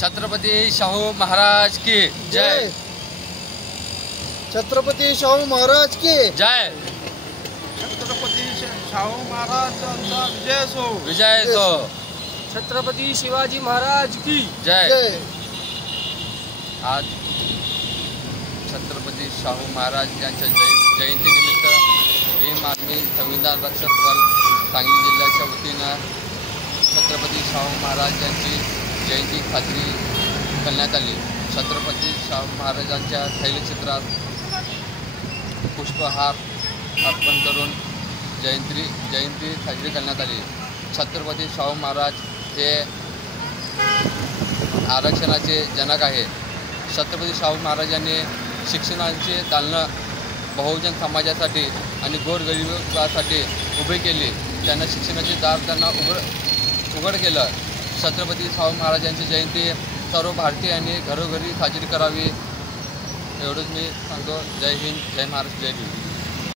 छत्रपती शाहू महाराज की जय। छत्रपती शाहू महाराज की जय। छत्रपती शाहू महाराजांचा विजय असो। विजय असो। छत्रपती शिवाजी महाराज की जय। जय। आज छत्रपती शाहू महाराज यांच्या जयंतीनिमित्त भीम आर्मी संविधान रक्षक दल सांगली जिल्ह्याच्या वतीनं छत्रपती शाहू महाराज यांची जयंती साजरी करण्यात आली। छत्रपती शाहू महाराजांच्या तैलचित्रात पुष्पहार अर्पण करून जयंती साजरी करण्यात आली। छत्रपती शाहू महाराज हे आरक्षणाचे जनक आहे। छत्रपती शाहू महाराजांनी शिक्षणाचे दालनं बहुजन समाजासाठी आणि गोरगरिबासाठी उभे केले। त्यांना शिक्षणाचे दार त्यांना उघड केलं। छत्रपती शाहू महाराजांची जयंती सर्व भारतीयांनी घरोघरी साजरी करावी एवढंच मी सांगतो। जय हिंद, जय महाराष्ट्र, जय भीम।